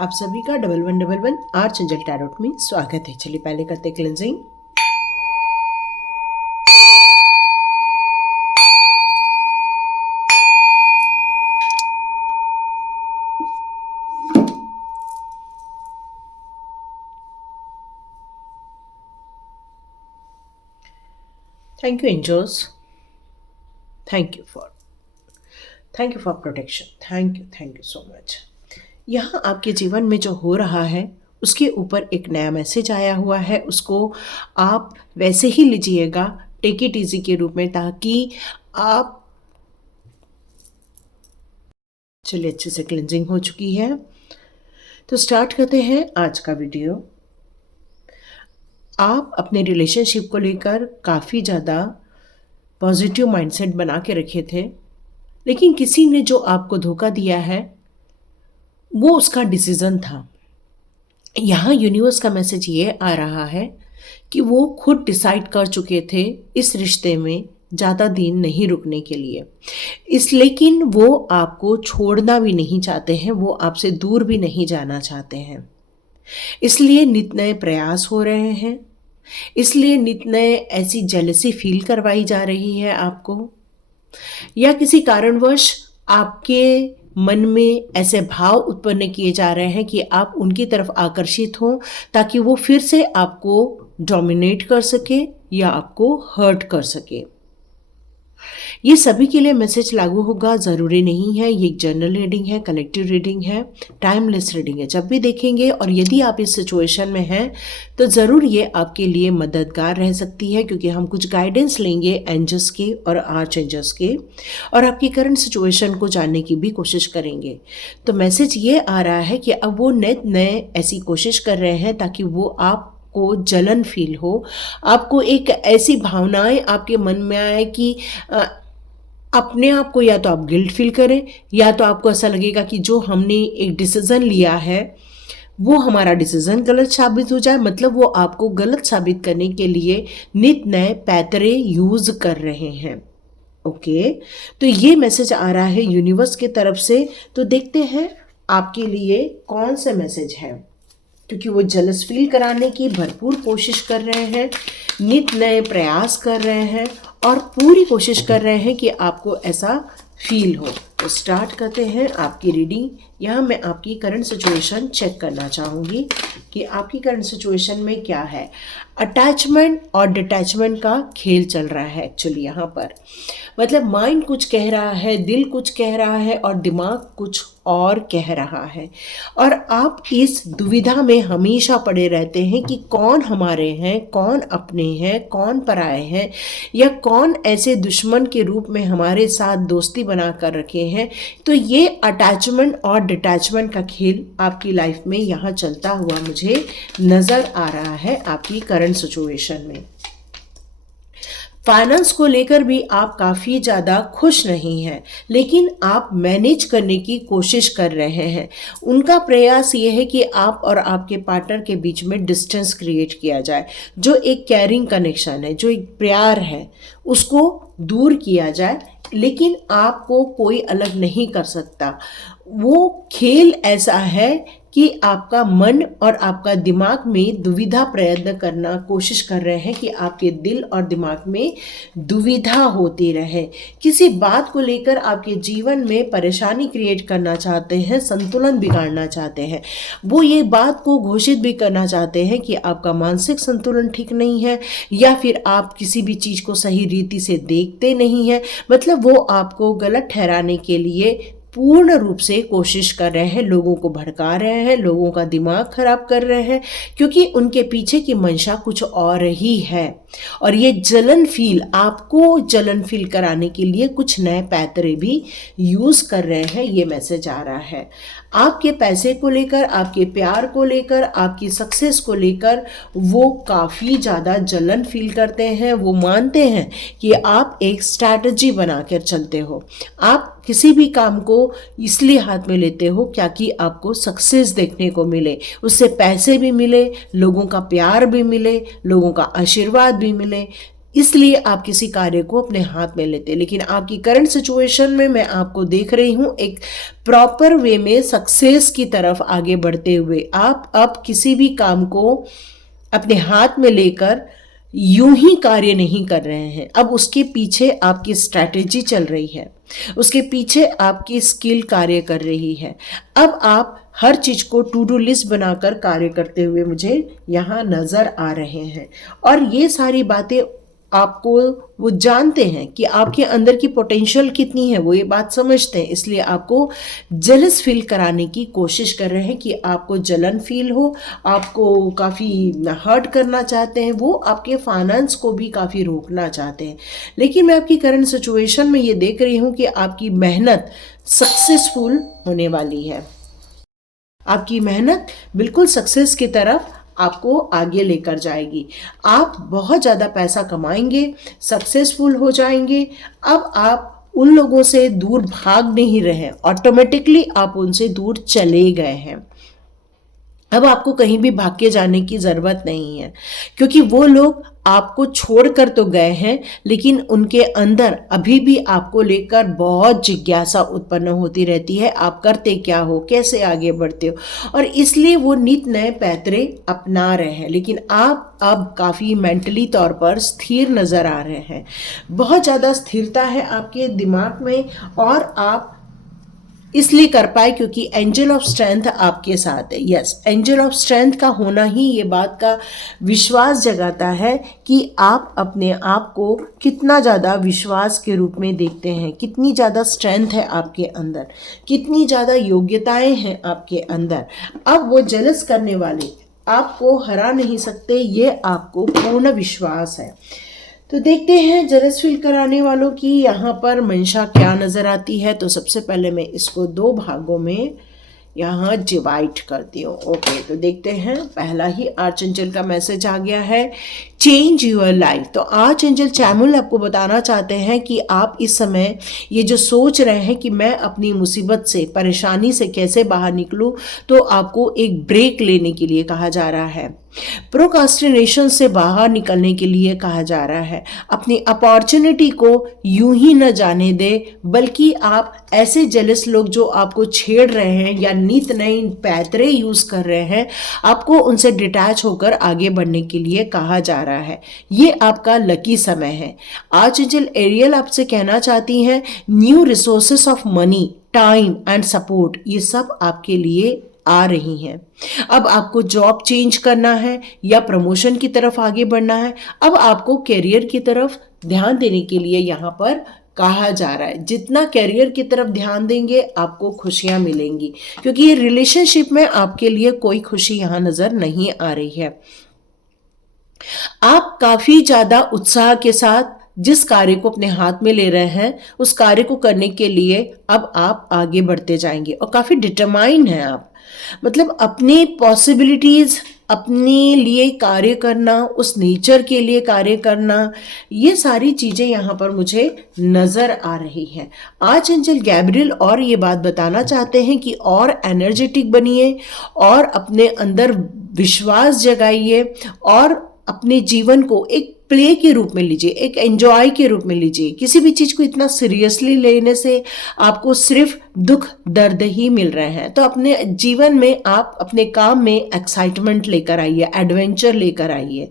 आप सभी का 1111 आर्चएंजल टैरोट में स्वागत है। चलिए पहले करते cleansing. Thank you angels, thank you for protection. Thank you so much. यहाँ आपके जीवन में जो हो रहा है उसके ऊपर एक नया मैसेज आया हुआ है, उसको आप वैसे ही लीजिएगा, टेक इट इजी के रूप में, ताकि आप चलिए अच्छे से क्लेंजिंग हो चुकी है तो स्टार्ट करते हैं आज का वीडियो। आप अपने रिलेशनशिप को लेकर काफ़ी ज़्यादा पॉजिटिव माइंडसेट बना के रखे थे, लेकिन किसी ने जो आपको धोखा दिया है वो उसका डिसीज़न था। यहाँ यूनिवर्स का मैसेज ये आ रहा है कि वो खुद डिसाइड कर चुके थे इस रिश्ते में ज़्यादा दिन नहीं रुकने के लिए, लेकिन वो आपको छोड़ना भी नहीं चाहते हैं, वो आपसे दूर भी नहीं जाना चाहते हैं। इसलिए नित नए प्रयास हो रहे हैं, इसलिए नित नए ऐसी जेलसी फील करवाई जा रही है आपको, या किसी कारणवश आपके मन में ऐसे भाव उत्पन्न किए जा रहे हैं कि आप उनकी तरफ आकर्षित हों ताकि वो फिर से आपको डोमिनेट कर सके या आपको हर्ट कर सके। ये सभी के लिए मैसेज लागू होगा ज़रूरी नहीं है। ये एक जनरल रीडिंग है, कलेक्टिव रीडिंग है, टाइमलेस रीडिंग है। जब भी देखेंगे और यदि आप इस सिचुएशन में हैं तो ज़रूर ये आपके लिए मददगार रह सकती है, क्योंकि हम कुछ गाइडेंस लेंगे एंजल्स के और आर्च एंजल्स के, और आपकी करंट सिचुएशन को जानने की भी कोशिश करेंगे। तो मैसेज ये आ रहा है कि अब वो नए ऐसी कोशिश कर रहे हैं ताकि वो आपको जलन फील हो, आपको एक ऐसी भावनाएं आपके मन में आए कि अपने आप को या तो आप गिल्ट फील करें, या तो आपको ऐसा लगेगा कि जो हमने एक डिसीज़न लिया है वो हमारा डिसीज़न गलत साबित हो जाए। मतलब वो आपको गलत साबित करने के लिए नित नए पैतरे यूज़ कर रहे हैं। ओके, तो ये मैसेज आ रहा है यूनिवर्स की तरफ से। तो देखते हैं आपके लिए कौन सा मैसेज है, क्योंकि वो जलस फील कराने की भरपूर कोशिश कर रहे हैं, नित नए प्रयास कर रहे हैं और पूरी कोशिश कर रहे हैं कि आपको ऐसा फील हो। तो स्टार्ट करते हैं आपकी रीडिंग। यहाँ मैं आपकी करंट सिचुएशन चेक करना चाहूँगी कि आपकी करंट सिचुएशन में क्या है। अटैचमेंट और डिटैचमेंट का खेल चल रहा है एक्चुअली यहाँ पर। मतलब माइंड कुछ कह रहा है, दिल कुछ कह रहा है और दिमाग कुछ और कह रहा है, और आप इस दुविधा में हमेशा पड़े रहते हैं कि कौन हमारे हैं, कौन अपने हैं, कौन पराए हैं, या कौन ऐसे दुश्मन के रूप में हमारे साथ दोस्ती बना कर रखे हैं। तो ये अटैचमेंट और डिटैचमेंट का खेल आपकी लाइफ में यहाँ चलता हुआ मुझे नज़र आ रहा है आपकी करंट सिचुएशन में। फाइनेंस को लेकर भी आप काफ़ी ज़्यादा खुश नहीं हैं, लेकिन आप मैनेज करने की कोशिश कर रहे हैं। उनका प्रयास ये है कि आप और आपके पार्टनर के बीच में डिस्टेंस क्रिएट किया जाए। जो एक कैरिंग कनेक्शन है, जो एक प्यार है, उसको दूर किया जाए, लेकिन आपको कोई अलग नहीं कर सकता। वो खेल ऐसा है कि आपका मन और आपका दिमाग में दुविधा प्रयत्न करना कोशिश कर रहे हैं कि आपके दिल और दिमाग में दुविधा होती रहे। किसी बात को लेकर आपके जीवन में परेशानी क्रिएट करना चाहते हैं, संतुलन बिगाड़ना चाहते हैं। वो ये बात को घोषित भी करना चाहते हैं कि आपका मानसिक संतुलन ठीक नहीं है, या फिर आप किसी भी चीज़ को सही रीति से देखते नहीं हैं। मतलब वो आपको गलत ठहराने के लिए पूर्ण रूप से कोशिश कर रहे हैं, लोगों को भड़का रहे हैं, लोगों का दिमाग खराब कर रहे हैं, क्योंकि उनके पीछे की मंशा कुछ और ही है। और ये जलन फील, आपको जलन फील कराने के लिए कुछ नए पैतरे भी यूज़ कर रहे हैं। ये मैसेज आ रहा है आपके पैसे को लेकर, आपके प्यार को लेकर, आपकी सक्सेस को लेकर वो काफ़ी ज़्यादा जलन फील करते हैं। वो मानते हैं कि आप एक स्ट्रैटेजी बनाकर चलते हो, आप किसी भी काम को इसलिए हाथ में लेते हो ताकि आपको सक्सेस देखने को मिले, उससे पैसे भी मिले, लोगों का प्यार भी मिले, लोगों का आशीर्वाद भी मिले। इसलिए आप किसी कार्य को अपने हाथ में लेते हैं। लेकिन आपकी करंट सिचुएशन में मैं आपको देख रही हूँ एक प्रॉपर वे में सक्सेस की तरफ आगे बढ़ते हुए। आप अब किसी भी काम को अपने हाथ में लेकर यूं ही कार्य नहीं कर रहे हैं, अब उसके पीछे आपकी स्ट्रैटेजी चल रही है, उसके पीछे आपकी स्किल कार्य कर रही है। अब आप हर चीज को टू डू लिस्ट बनाकर कार्य करते हुए मुझे यहाँ नजर आ रहे हैं। और ये सारी बातें आपको, वो जानते हैं कि आपके अंदर की पोटेंशियल कितनी है, वो ये बात समझते हैं, इसलिए आपको जेलस फील कराने की कोशिश कर रहे हैं कि आपको जलन फील हो, आपको काफ़ी हर्ट करना चाहते हैं, वो आपके फाइनेंस को भी काफ़ी रोकना चाहते हैं। लेकिन मैं आपकी करंट सिचुएशन में ये देख रही हूँ कि आपकी मेहनत सक्सेसफुल होने वाली है। आपकी मेहनत बिल्कुल सक्सेस की तरफ आपको आगे लेकर जाएगी। आप बहुत ज़्यादा पैसा कमाएंगे, सक्सेसफुल हो जाएंगे। अब आप उन लोगों से दूर भाग नहीं रहे, ऑटोमेटिकली आप उनसे दूर चले गए हैं। अब आपको कहीं भी भाग के जाने की ज़रूरत नहीं है, क्योंकि वो लोग आपको छोड़कर तो गए हैं, लेकिन उनके अंदर अभी भी आपको लेकर बहुत जिज्ञासा उत्पन्न होती रहती है। आप करते क्या हो, कैसे आगे बढ़ते हो, और इसलिए वो नित नए पैतरे अपना रहे हैं। लेकिन आप अब काफ़ी मेंटली तौर पर स्थिर नज़र आ रहे हैं, बहुत ज़्यादा स्थिरता है आपके दिमाग में, और आप इसलिए कर पाए क्योंकि एंजल ऑफ स्ट्रेंथ आपके साथ है। यस, एंजल ऑफ स्ट्रेंथ का होना ही ये बात का विश्वास जगाता है कि आप अपने आप को कितना ज़्यादा विश्वास के रूप में देखते हैं, कितनी ज़्यादा स्ट्रेंथ है आपके अंदर, कितनी ज़्यादा योग्यताएं हैं आपके अंदर। अब वो जेलस करने वाले आपको हरा नहीं सकते, ये आपको पूर्ण विश्वास है। तो देखते हैं जेलस फील कराने वालों की यहाँ पर मंशा क्या नज़र आती है। तो सबसे पहले मैं इसको 2 भागों में यहाँ डिवाइड करती हूँ। ओके, तो देखते हैं, पहला ही आर्चएंजल का मैसेज आ गया है, चेंज यूर लाइफ। तो आर्चएंजल चैमुल आपको बताना चाहते हैं कि आप इस समय ये जो सोच रहे हैं कि मैं अपनी मुसीबत से, परेशानी से कैसे बाहर निकलूं, तो आपको एक ब्रेक लेने के लिए कहा जा रहा है, प्रोकास्टिनेशन से बाहर निकलने के लिए कहा जा रहा है। अपनी अपॉर्चुनिटी को यूं ही न जाने दे, बल्कि आप ऐसे जेलस लोग जो आपको छेड़ रहे हैं या नित नए पैतरे यूज कर रहे हैं, आपको उनसे डिटैच होकर आगे बढ़ने के लिए कहा जा रहा है। ये आपका लकी समय है। आर्चएंजल एरियल आपसे कहना चाहती हैं, new resources of money, time and support, ये सब आपके लिए आ रही हैं। अब आपको जॉब चेंज करना है या प्रमोशन की तरफ आगे बढ़ना है, अब आपको करियर की तरफ ध्यान देने के लिए यहाँ पर कहा जा रहा है। जितना करियर की तरफ ध्यान देंगे आपको खुशियां मिलेंगी, क्योंकि ये रिलेशनशिप में आपके लिए कोई खुशी यहाँ नजर नहीं आ रही है। आप काफी ज्यादा उत्साह के साथ जिस कार्य को अपने हाथ में ले रहे हैं, उस कार्य को करने के लिए अब आप आगे बढ़ते जाएंगे, और काफी डिटरमाइन हैं आप। मतलब अपनी पॉसिबिलिटीज, अपने लिए कार्य करना, उस नेचर के लिए कार्य करना, ये सारी चीजें यहाँ पर मुझे नजर आ रही हैं। आर्चएंजल गैब्रियल और ये बात बताना चाहते हैं कि और एनर्जेटिक बनिए, और अपने अंदर विश्वास जगाइए, और अपने जीवन को एक प्ले के रूप में लीजिए, एक एंजॉय के रूप में लीजिए। किसी भी चीज को इतना सीरियसली लेने से आपको सिर्फ दुख दर्द ही मिल रहे हैं। तो अपने जीवन में आप अपने काम में एक्साइटमेंट लेकर आइए, एडवेंचर लेकर आइए।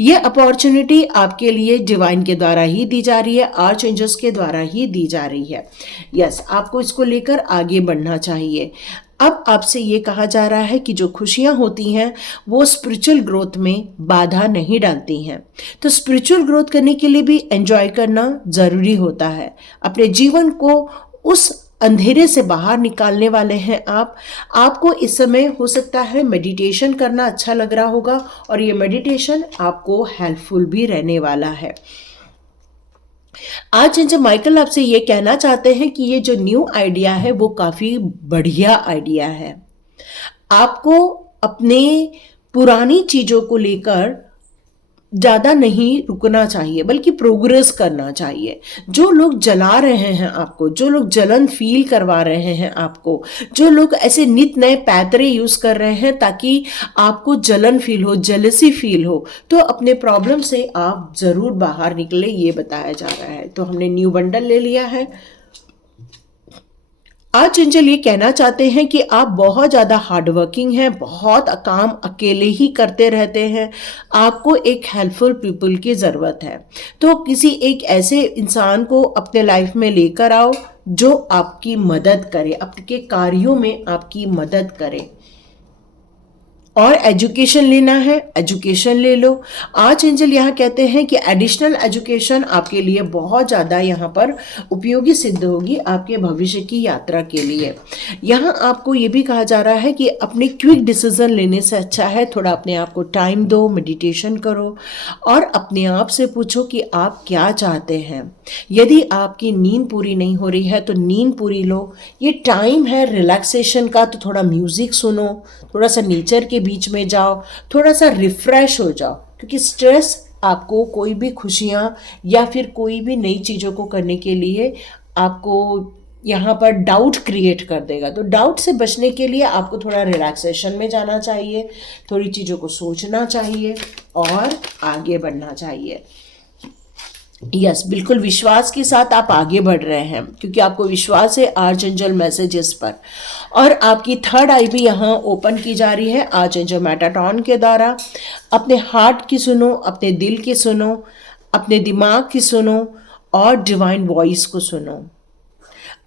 ये अपॉर्चुनिटी आपके लिए डिवाइन के द्वारा ही दी जा रही है, आर्चएंजल्स के द्वारा ही दी जा रही है। यस, आपको इसको लेकर आगे बढ़ना चाहिए। अब आपसे ये कहा जा रहा है कि जो खुशियां होती हैं वो स्पिरिचुअल ग्रोथ में बाधा नहीं डालती हैं। तो स्पिरिचुअल ग्रोथ करने के लिए भी एंजॉय करना जरूरी होता है। अपने जीवन को उस अंधेरे से बाहर निकालने वाले हैं आप। आपको इस समय हो सकता है मेडिटेशन करना अच्छा लग रहा होगा, और ये मेडिटेशन आपको हेल्पफुल भी रहने वाला है। आर्चएंजल माइकल आपसे ये कहना चाहते हैं कि ये जो न्यू आइडिया है वो काफी बढ़िया आइडिया है। आपको अपने पुरानी चीजों को लेकर ज़्यादा नहीं रुकना चाहिए बल्कि प्रोग्रेस करना चाहिए। जो लोग जला रहे हैं आपको, जो लोग जलन फील करवा रहे हैं आपको, जो लोग ऐसे नित नए पैतरे यूज़ कर रहे हैं ताकि आपको जलन फील हो, जेलसी फील हो, तो अपने प्रॉब्लम से आप ज़रूर बाहर निकले, ये बताया जा रहा है। तो हमने न्यू बंडल ले लिया है। आज चंचल ये कहना चाहते हैं कि आप बहुत ज़्यादा हार्डवर्किंग हैं, बहुत काम अकेले ही करते रहते हैं, आपको एक हेल्पफुल पीपल की ज़रूरत है। तो किसी एक ऐसे इंसान को अपने लाइफ में लेकर आओ जो आपकी मदद करे, आपके कार्यों में आपकी मदद करे। और एजुकेशन लेना है, एजुकेशन ले लो। आज एंजल यहाँ कहते हैं कि एडिशनल एजुकेशन आपके लिए बहुत ज़्यादा यहाँ पर उपयोगी सिद्ध होगी आपके भविष्य की यात्रा के लिए। यहाँ आपको ये भी कहा जा रहा है कि अपने क्विक डिसीजन लेने से अच्छा है थोड़ा अपने आप को टाइम दो, मेडिटेशन करो और अपने आप से पूछो कि आप क्या चाहते हैं। यदि आपकी नींद पूरी नहीं हो रही है तो नींद पूरी लो। ये टाइम है रिलैक्सेशन का, तो थोड़ा म्यूज़िक सुनो, थोड़ा सा नेचर के बीच में जाओ, थोड़ा सा रिफ्रेश हो जाओ, क्योंकि स्ट्रेस आपको कोई भी खुशियाँ या फिर कोई भी नई चीज़ों को करने के लिए आपको यहाँ पर डाउट क्रिएट कर देगा। तो डाउट से बचने के लिए आपको थोड़ा रिलैक्सेशन में जाना चाहिए, थोड़ी चीज़ों को सोचना चाहिए और आगे बढ़ना चाहिए। यस, बिल्कुल विश्वास के साथ आप आगे बढ़ रहे हैं क्योंकि आपको विश्वास है आर्चएंजल मैसेजेस पर। और आपकी थर्ड आई भी यहाँ ओपन की जा रही है आर्चएंजल मेटाट्रॉन के द्वारा। अपने हार्ट की सुनो, अपने दिल की सुनो, अपने दिमाग की सुनो और डिवाइन वॉइस को सुनो।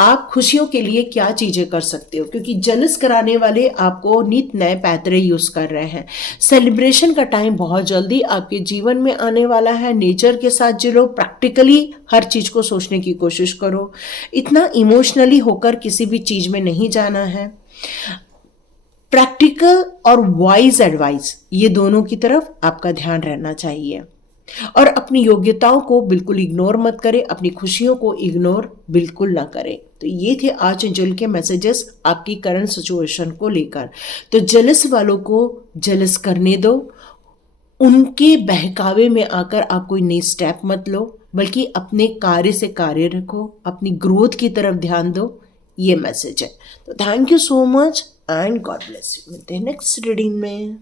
आप खुशियों के लिए क्या चीज़ें कर सकते हो, क्योंकि जलस कराने वाले आपको नित नए पैतरे यूज़ कर रहे हैं। सेलिब्रेशन का टाइम बहुत जल्दी आपके जीवन में आने वाला है। नेचर के साथ जिलो, प्रैक्टिकली हर चीज़ को सोचने की कोशिश करो, इतना इमोशनली होकर किसी भी चीज़ में नहीं जाना है। प्रैक्टिकल और वाइज एडवाइस, ये दोनों की तरफ आपका ध्यान रहना चाहिए। और अपनी योग्यताओं को बिल्कुल इग्नोर मत करें, अपनी खुशियों को इग्नोर बिल्कुल ना करें। तो ये थे आर्चएंजल के मैसेजेस आपकी करंट सिचुएशन को लेकर। तो जेलस वालों को जेलस करने दो, उनके बहकावे में आकर आप कोई नई स्टेप मत लो, बल्कि अपने कार्य से कार्य रखो, अपनी ग्रोथ की तरफ ध्यान दो। ये मैसेज है। तो thank you so much and God bless you. मिलते हैं नेक्स्ट रीडिंग में।